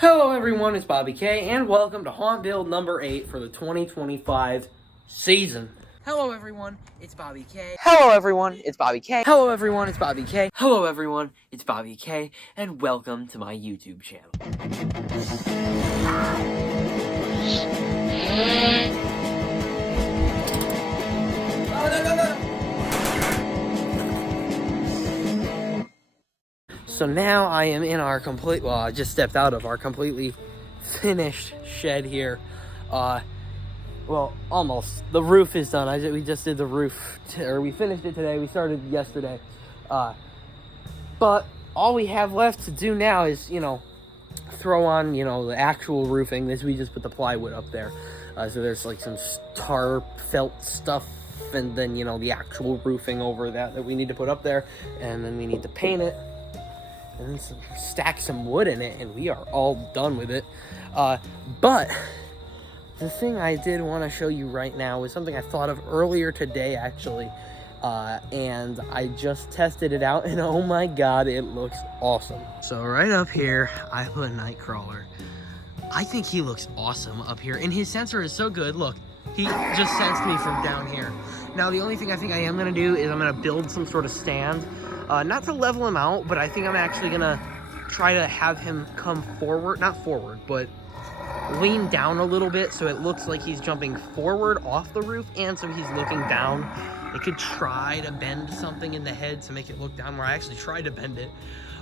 Hello everyone, it's Bobby K, and welcome to Haunt Build number 8 for the 2025 season. Hello everyone, it's Bobby K. Hello everyone, it's Bobby K. Hello everyone, it's Bobby K. Hello everyone, it's Bobby K, and welcome to my YouTube channel. So now I am in our I just stepped out of our completely finished shed here. Well, almost. The roof is done. We just did the roof, we finished it today. We started yesterday. But all we have left to do now is, throw on, the actual roofing. We just put the plywood up there. So there's like some tar felt stuff, and then, the actual roofing over that we need to put up there. And then we need to paint it. And then stack some wood in it, and we are all done with it. But the thing I did want to show you right now is something I thought of earlier today, actually. And I just tested it out, and oh my god, it looks awesome. So right up here, I put Nightcrawler. I think he looks awesome up here, and his sensor is so good. Look, he just sensed me from down here. Now, the only thing I think I am going to do is I'm going to build some sort of stand. Not to level him out, but I think I'm actually gonna try to have him come forward, not forward, but lean down a little bit so it looks like he's jumping forward off the roof, and so he's looking down. I could try to bend something in the head to make it look down, where I actually tried to bend it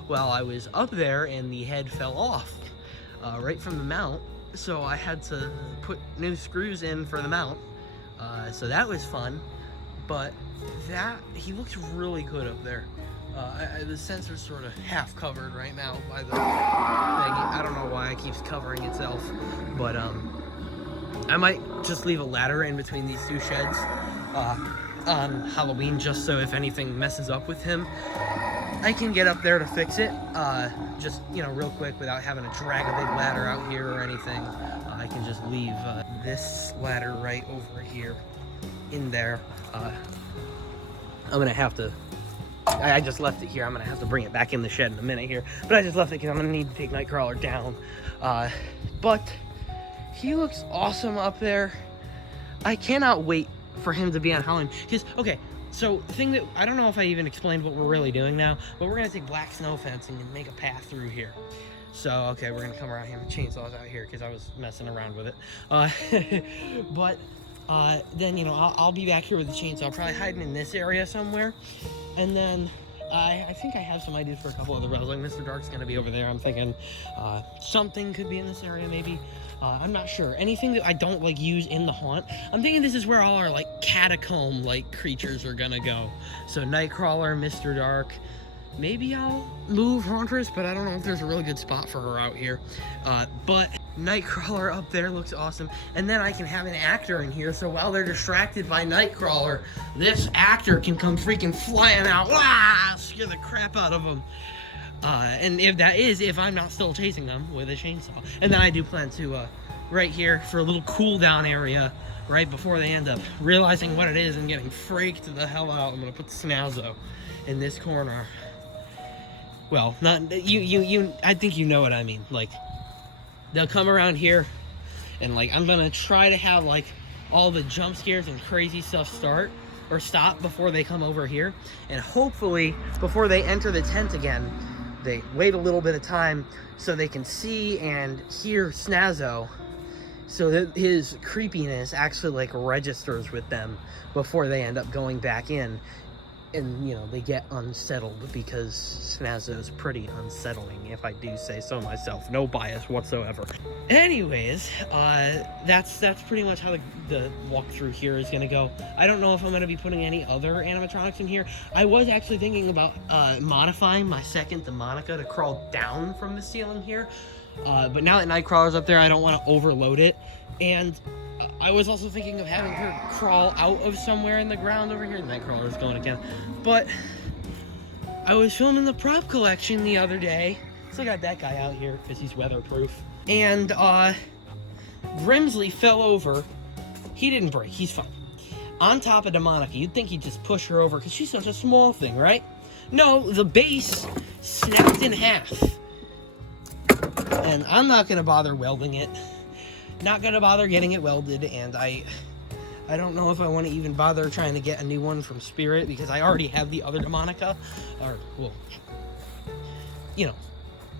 while I was up there, and the head fell off right from the mount, so I had to put new screws in for the mount. So that was fun, but he looks really good up there. The sensor's sort of half covered right now by the thing. I don't know why it keeps covering itself, but I might just leave a ladder in between these two sheds on Halloween, just so if anything messes up with him, I can get up there to fix it. Just, real quick, without having to drag a big ladder out here or anything. I can just leave this ladder right over here in there. I'm gonna have to, I just left it here. I'm gonna have to bring it back in the shed in a minute here, but I just left it because I'm gonna need to take Nightcrawler down. But he looks awesome up there. I cannot wait for him to be on Halloween. Okay, so the thing that, I don't know if I even explained what we're really doing now, but we're gonna take black snow fencing and make a path through here. So, okay, we're gonna come around here with chainsaws out here because I was messing around with it. But then, I'll be back here with the chainsaw, probably hiding in this area somewhere. And then I think I have some ideas for a couple other rails. Like Mr. Dark's gonna be over there. I'm thinking something could be in this area, maybe. I'm not sure. Anything that I don't use in the haunt. I'm thinking this is where all our catacomb creatures are gonna go. So Nightcrawler, Mr. Dark. Maybe I'll move Hauntress, but I don't know if there's a really good spot for her out here. But Nightcrawler up there looks awesome. And then I can have an actor in here, so while they're distracted by Nightcrawler, this actor can come freaking flying out. Scare the crap out of them. And if I'm not still chasing them with a chainsaw. And then I do plan to, right here, for a little cool down area, right before they end up realizing what it is and getting freaked the hell out, I'm gonna put Snazzo in this corner. Well, not you. I think you know what I mean. They'll come around here, and I'm gonna try to have all the jump scares and crazy stuff stop before they come over here, and hopefully before they enter the tent again, they wait a little bit of time so they can see and hear Snazzo, so that his creepiness actually registers with them before they end up going back in. And, they get unsettled because Snazzo's pretty unsettling, if I do say so myself. No bias whatsoever. Anyways, that's pretty much how the walkthrough here is going to go. I don't know if I'm going to be putting any other animatronics in here. I was actually thinking about modifying my second Demonica to crawl down from the ceiling here. But now that Nightcrawler's up there, I don't want to overload it. And I was also thinking of having her crawl out of somewhere in the ground over here. Nightcrawler's going again. But I was filming the prop collection the other day. So I got that guy out here because he's weatherproof. And Grimsley fell over. He didn't break. He's fine. On top of Demonica. You'd think he'd just push her over because she's such a small thing, right? No, the base snapped in half. And I'm not gonna bother welding it. Not gonna bother getting it welded, and I don't know if I want to even bother trying to get a new one from Spirit, because I already have the other Demonica, or, well, you know,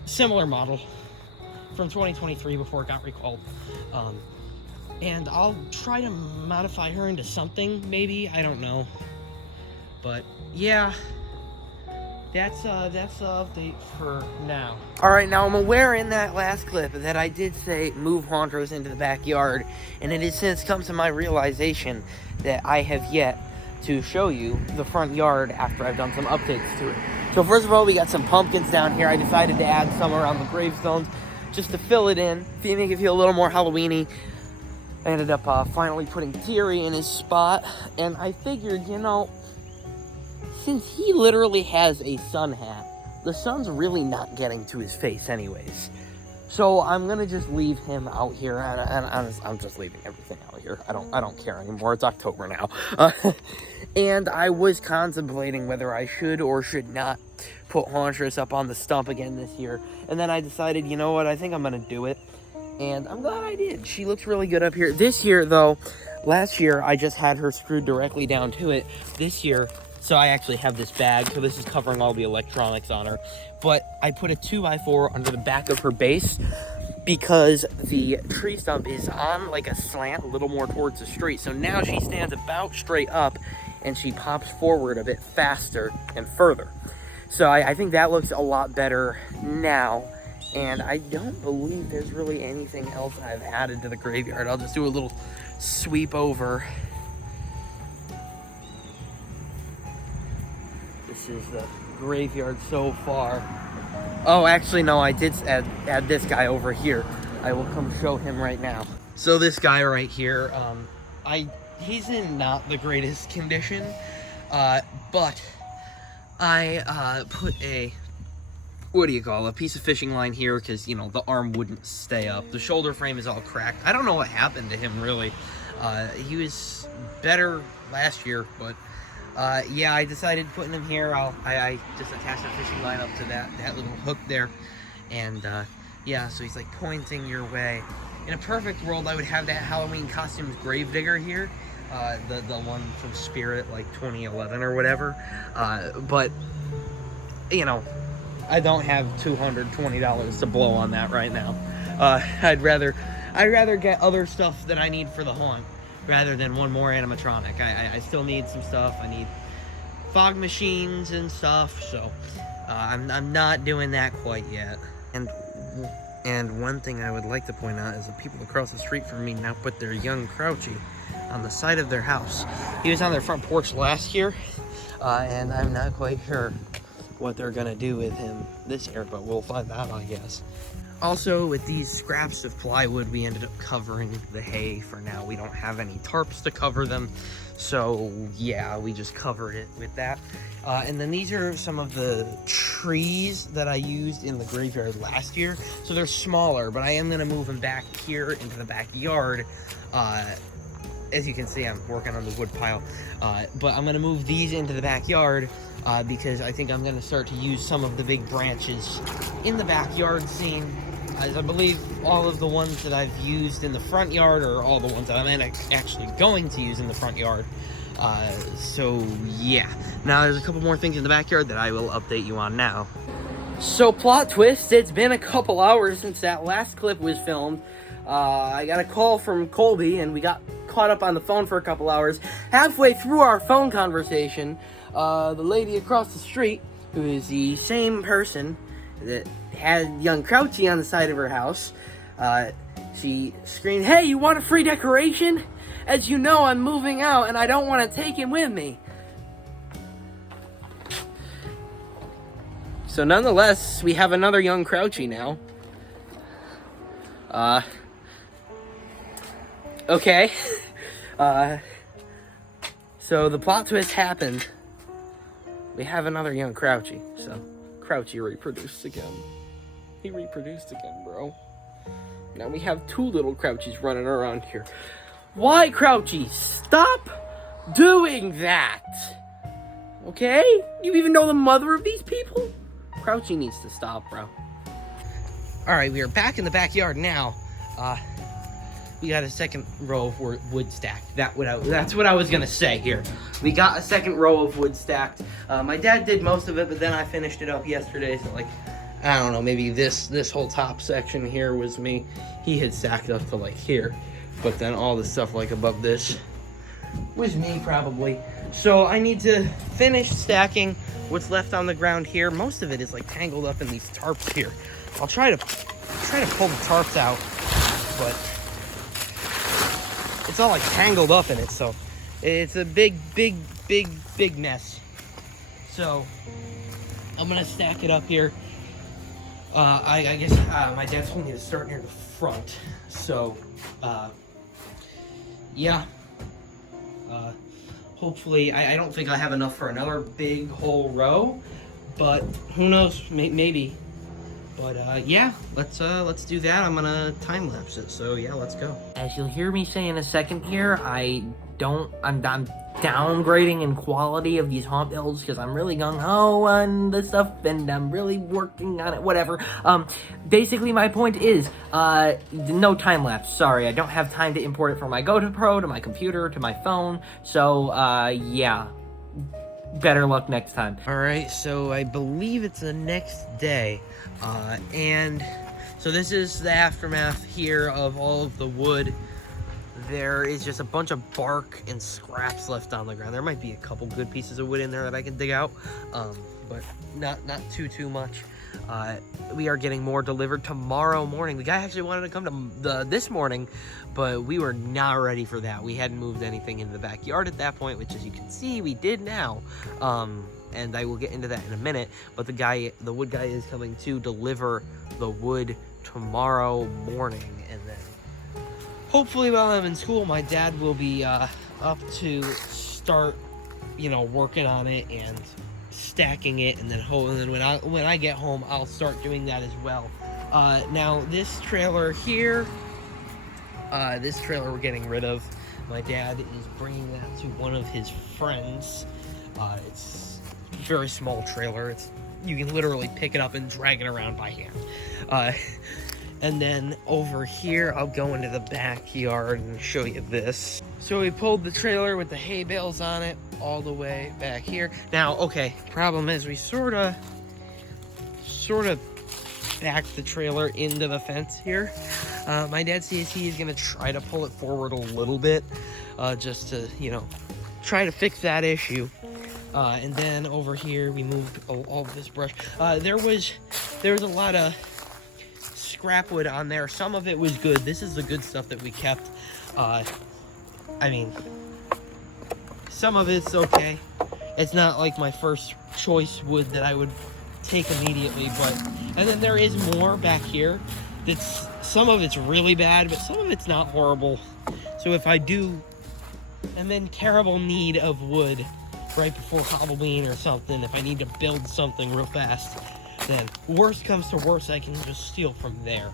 similar model from 2023 before it got recalled. And I'll try to modify her into something, maybe, I don't know. But, yeah, that's the update for now. Alright, now I'm aware in that last clip that I did say move Hauntros into the backyard, and it has since come to my realization that I have yet to show you the front yard after I've done some updates to it. So first of all, we got some pumpkins down here. I decided to add some around the gravestones just to fill it in, make it feel a little more Halloween-y. I ended up finally putting Teary in his spot, and I figured, you know, since he literally has a sun hat, the sun's really not getting to his face anyways. So I'm gonna just leave him out here, and I'm just leaving everything out here. I don't care anymore. It's October now. And I was contemplating whether I should or should not put Hauntress up on the stump again this year. And then I decided, you know what, I think I'm gonna do it. And I'm glad I did. She looks really good up here. This year, though, last year I just had her screwed directly down to it. This year, so I actually have this bag, so this is covering all the electronics on her. But I put a 2x4 under the back of her base because the tree stump is on like a slant, a little more towards the street. So now she stands about straight up and she pops forward a bit faster and further. So I think that looks a lot better now. And I don't believe there's really anything else I've added to the graveyard. I'll just do a little sweep over. This is the graveyard so far. Oh, actually, no, I did add this guy over here. I will come show him right now. So this guy right here, he's in not the greatest condition, but I put a, what do you call it, a piece of fishing line here because, you know, the arm wouldn't stay up. The shoulder frame is all cracked. I don't know what happened to him, really. He was better last year, but yeah, I decided putting him here. I just attached a fishing line up to that little hook there, and yeah, so he's like pointing your way. In a perfect world, I would have that Halloween costumes Gravedigger here, the one from Spirit, like 2011 or whatever. But you know, I don't have $220 to blow on that right now. I'd rather get other stuff that I need for the haunt rather than one more animatronic. I still need some stuff. I need fog machines and stuff, so I'm not doing that quite yet. And one thing I would like to point out is the people across the street from me now put their young Crouchy on the side of their house. He was on their front porch last year, and I'm not quite sure what they're gonna do with him this year, but we'll find out, I guess. Also, with these scraps of plywood, we ended up covering the hay for now. We don't have any tarps to cover them, so yeah, we just covered it with that. And then these are some of the trees that I used in the graveyard last year. So they're smaller, but I am gonna move them back here into the backyard. As you can see, I'm working on the wood pile, but I'm gonna move these into the backyard because I think I'm gonna start to use some of the big branches in the backyard scene. As I believe all of the ones that I've used in the front yard are all the ones that I'm actually going to use in the front yard. So yeah, now there's a couple more things in the backyard that I will update you on now. So plot twist, it's been a couple hours since that last clip was filmed. I got a call from Colby and we got caught up on the phone for a couple hours. Halfway through our phone conversation, the lady across the street, who is the same person that had young Crouchy on the side of her house, she screamed, "Hey, you want a free decoration? As you know, I'm moving out and I don't want to take him with me." So nonetheless, we have another young Crouchy now. Okay. So the plot twist happened. We have another young Crouchy. So Crouchy reproduced again. He reproduced again, bro. Now we have two little Crouchies running around here. Why, Crouchy? Stop doing that. Okay? You even know the mother of these people? Crouchy needs to stop, bro. All right, we are back in the backyard now. We got a second row of wood stacked. That's what I was gonna say here. We got a second row of wood stacked. My dad did most of it, but then I finished it up yesterday. So like, I don't know, maybe this whole top section here was me. He had stacked up to like here, but then all the stuff like above this was me probably. So I need to finish stacking what's left on the ground here. Most of it is like tangled up in these tarps here. I'll try to pull the tarps out, but it's all like tangled up in it, so it's a big mess. So I'm gonna stack it up here. I guess my dad told me to start near the front, so yeah. Hopefully, I don't think I have enough for another big whole row, but who knows? Maybe. But yeah, let's do that. I'm gonna time lapse it. So yeah, let's go. As you'll hear me say in a second here, I'm downgrading in quality of these haunt builds because I'm really gung-ho on this stuff and I'm really working on it, whatever. Basically my point is, no time lapse, sorry, I don't have time to import it from my GoPro to my computer to my phone, so yeah, better luck next time. All right, so I believe it's the next day, and so this is the aftermath here of all of the wood. There is just a bunch of bark and scraps left on the ground. There might be a couple good pieces of wood in there that I can dig out, but not too much. We are getting more delivered tomorrow morning. The guy actually wanted to come to this morning, but we were not ready for that. We hadn't moved anything into the backyard at that point, which, as you can see, we did now. And I will get into that in a minute. But the wood guy is coming to deliver the wood tomorrow morning, and then hopefully while I'm in school, my dad will be up to start, working on it and stacking it, and then when I get home, I'll start doing that as well. Now this trailer here, we're getting rid of. My dad is bringing that to one of his friends. It's a very small trailer. You can literally pick it up and drag it around by hand. And then over here, I'll go into the backyard and show you this. So we pulled the trailer with the hay bales on it all the way back here. Now, okay, problem is we sort of backed the trailer into the fence here. My dad says he's gonna try to pull it forward a little bit, just to, try to fix that issue. And then over here, we moved all of this brush. There was a lot of scrap wood on there. Some of it was good. This is the good stuff that we kept. I mean, some of it's okay. It's not like my first choice wood that I would take immediately, and then there is more back here. Some of it's really bad, but some of it's not horrible. So if I do, I'm in terrible need of wood right before Halloween or something, if I need to build something real fast, then worst comes to worst, I can just steal from there.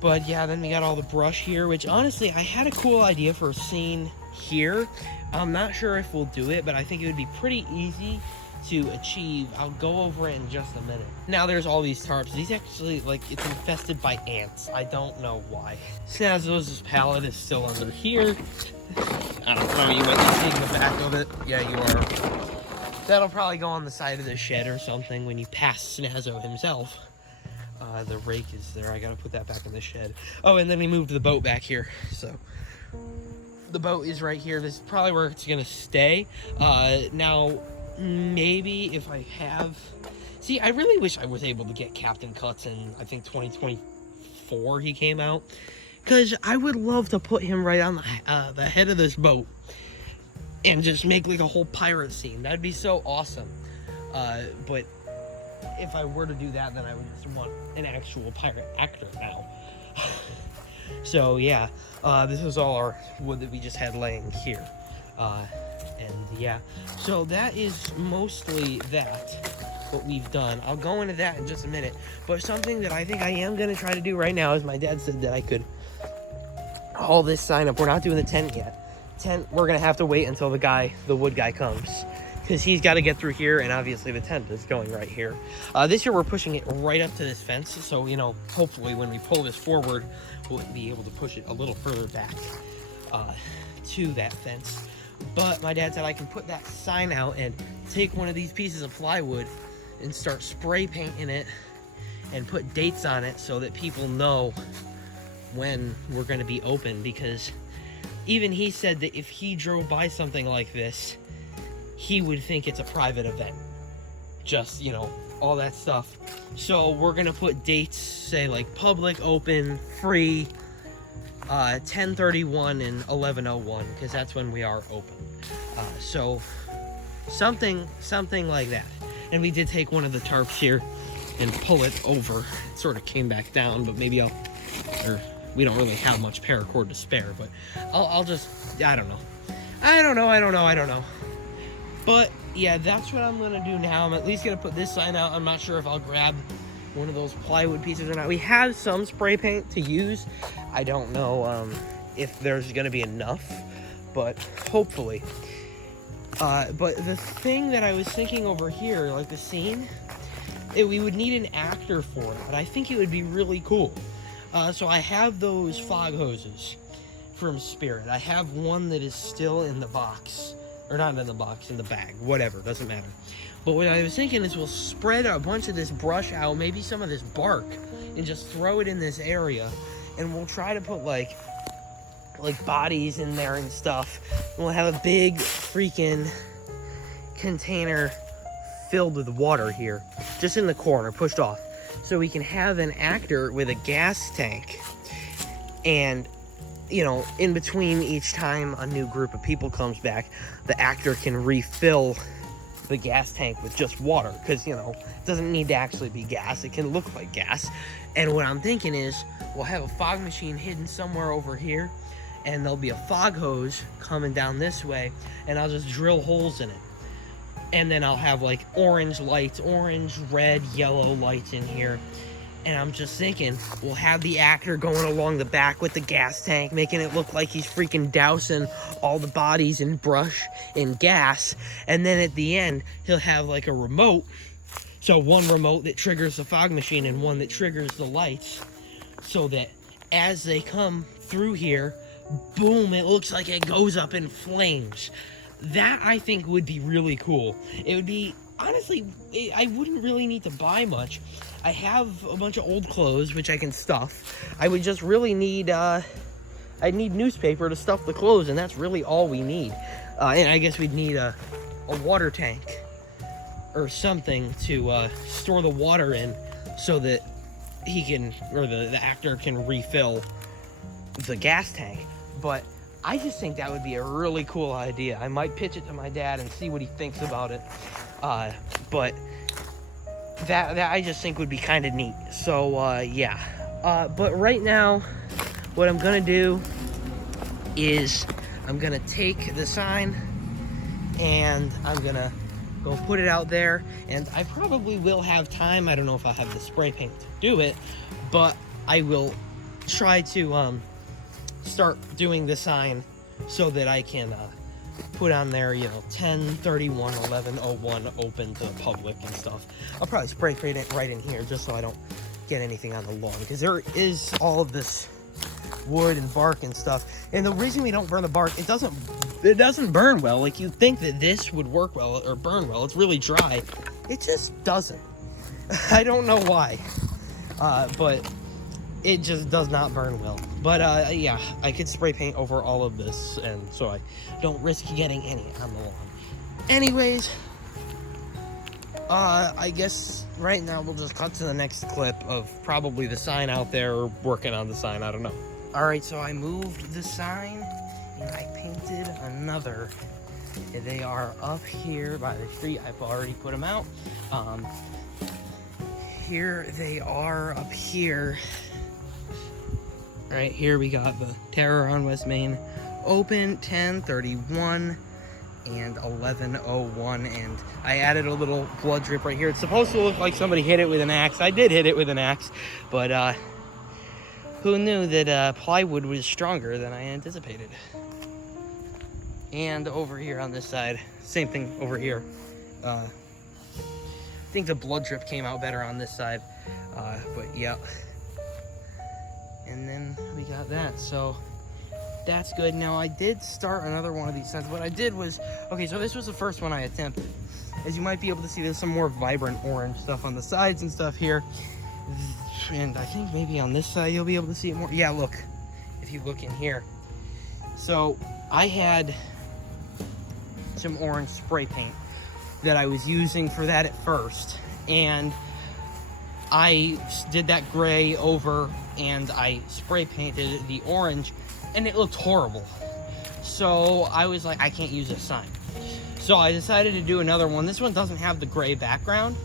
But yeah, then we got all the brush here, which honestly, I had a cool idea for a scene here. I'm not sure if we'll do it, but I think it would be pretty easy to achieve. I'll go over it in just a minute. Now there's all these tarps. These actually, it's infested by ants. I don't know why. Snazzo's pallet is still under here. I don't know, you might be seeing the back of it. Yeah, you are. That'll probably go on the side of the shed or something when you pass Snazzo himself. The rake is there. I gotta put that back in the shed. Oh, and then we moved the boat back here. So the boat is right here. This is probably where it's gonna stay. Now, maybe if I have... See, I really wish I was able to get Captain Cuts in, I think, 2024 he came out. Because I would love to put him right on the head of this boat and just make like a whole pirate scene. That'd be so awesome. But if I were to do that, then I would just want an actual pirate actor now. So yeah, this is all our wood that we just had laying here. And yeah, so that is mostly what we've done. I'll go into that in just a minute. But something that I think I am going to try to do right now is my dad said that I could haul this sign up. We're not doing the tent yet. Tent, we're going to have to wait until the wood guy comes. because he's got to get through here, and obviously the tent is going right here. This year we're pushing it right up to this fence, so, you know, hopefully when we pull this forward, we'll be able to push it a little further back to that fence. But my dad said I can put that sign out and take one of these pieces of plywood and start spray painting it and put dates on it so that people know when we're going to be open, because even he said that if he drove by something like this, he would think it's a private event. Just, you know, all that stuff. So we're going to put dates, say like public, open, free, 10/31 and 11/01, because that's when we are open. So something like that. And we did take one of the tarps here and pull it over. It sort of came back down, but maybe we don't really have much paracord to spare, but I'll just, I don't know. But yeah, that's what I'm gonna do now. I'm at least gonna put this sign out. I'm not sure if I'll grab one of those plywood pieces or not. We have some spray paint to use. I don't know if there's gonna be enough, but hopefully. But the thing that I was thinking over here, like the scene, we would need an actor for it, but I think it would be really cool. So I have those fog hoses from Spirit. I have one that is still in the box, or not in the box, in the bag, whatever, doesn't matter. But what I was thinking is we'll spread a bunch of this brush out, maybe some of this bark, and just throw it in this area, and we'll try to put like bodies in there and stuff. We'll have a big freaking container filled with water here, just in the corner, pushed off, so we can have an actor with a gas tank, and, you know, in between each time a new group of people comes back, the actor can refill the gas tank with just water, because, you know, it doesn't need to actually be gas, it can look like gas. And what I'm thinking is we'll have a fog machine hidden somewhere over here, and there'll be a fog hose coming down this way, and I'll just drill holes in it. And then I'll have like orange lights, orange, red, yellow lights in here. And I'm just thinking, we'll have the actor going along the back with the gas tank, making it look like he's freaking dousing all the bodies in brush and gas. And then at the end, he'll have like a remote. So one remote that triggers the fog machine and one that triggers the lights. So that as they come through here, boom, it looks like it goes up in flames. That, I think, would be really cool. It would be, honestly, I wouldn't really need to buy much. I have a bunch of old clothes, which I can stuff. I would just really need, I'd need newspaper to stuff the clothes, and that's really all we need. And I guess we'd need a water tank or something to store the water in, so that he can, or the actor can refill the gas tank. But I just think that would be a really cool idea. I might pitch it to my dad and see what he thinks about it. But that I just think would be kind of neat. So, yeah. But right now, what I'm going to do is I'm going to take the sign and I'm going to go put it out there. And I probably will have time. I don't know if I'll have the spray paint to do it, but I will try to start doing the sign so that I can put on there, you know, 10/31, 11/01 open to the public and stuff. I'll probably spray paint it right in here just so I don't get anything on the lawn, because there is all of this wood and bark and stuff. And the reason we don't burn the bark, it doesn't burn well. Like, you'd think that this would work well or burn well. It's really dry. It just doesn't. I don't know why, but it just does not burn well. But yeah, I could spray paint over all of this, and so I don't risk getting any on the lawn. Anyways, I guess right now we'll just cut to the next clip of probably the sign out there, or working on the sign, I don't know. Alright, so I moved the sign and I painted another. They are up here by the street. I've already put them out. Here they are up here. Right here we got the Terror on West Main open, 10/31 and 11/01, and I added a little blood drip right here. It's supposed to look like somebody hit it with an axe. I did hit it with an axe, but who knew that plywood was stronger than I anticipated. And over here on this side, same thing over here. I think the blood drip came out better on this side, but yeah. And then we got that, so that's good. Now I did start another one of these signs. What I did was, okay, so this was the first one I attempted. As you might be able to see, there's some more vibrant orange stuff on the sides and stuff here. And I think maybe on this side you'll be able to see it more. Yeah, look, if you look in here. So I had some orange spray paint that I was using for that at first, and I did that gray over and I spray painted the orange, and it looked horrible. So I was like, I can't use this sign. So I decided to do another one. This one doesn't have the gray background,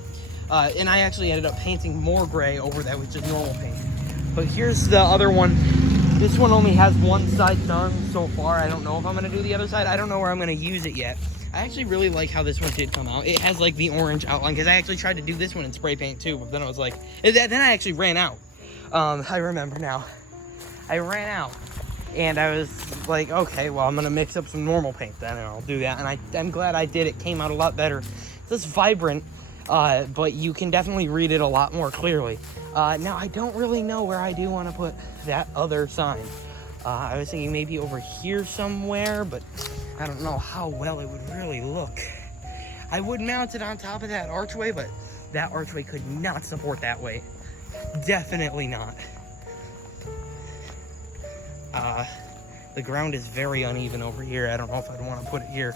and I actually ended up painting more gray over that with just normal paint. But here's the other one. This one only has one side done so far. I don't know if I'm gonna do the other side. I don't know where I'm gonna use it yet. I actually really like how this one did come out. It has like the orange outline, because I actually tried to do this one in spray paint too, but then I was like, then I actually ran out. I remember now. I ran out, and I was like, okay, well, I'm gonna mix up some normal paint then, and I'll do that. And I'm glad I did. It came out a lot better. It's vibrant, but you can definitely read it a lot more clearly. Now, I don't really know where I do want to put that other sign. I was thinking maybe over here somewhere, but I don't know how well it would really look. I would mount it on top of that archway, but that archway could not support that weight. Definitely not. The ground is very uneven over here. I don't know if I'd want to put it here.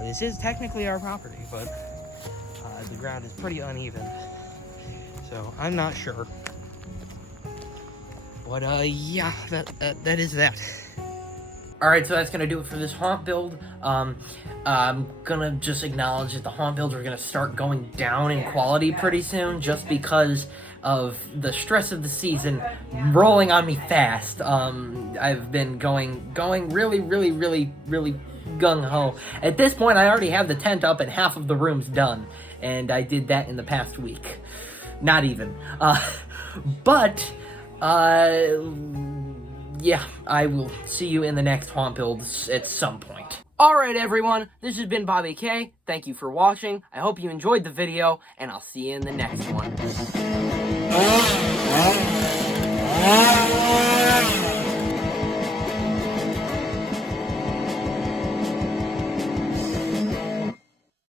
This is technically our property, but the ground is pretty uneven. So I'm not sure. But yeah, that is that. Alright, so that's gonna do it for this haunt build. I'm gonna just acknowledge that the haunt builds are gonna start going down in quality pretty soon, just because of the stress of the season rolling on me fast. I've been going really gung-ho. At this point, I already have the tent up and half of the room's done, and I did that in the past week. Not even. But yeah, I will see you in the next haunt builds at some point. Alright everyone, this has been Bobby K. Thank you for watching. I hope you enjoyed the video, and I'll see you in the next one.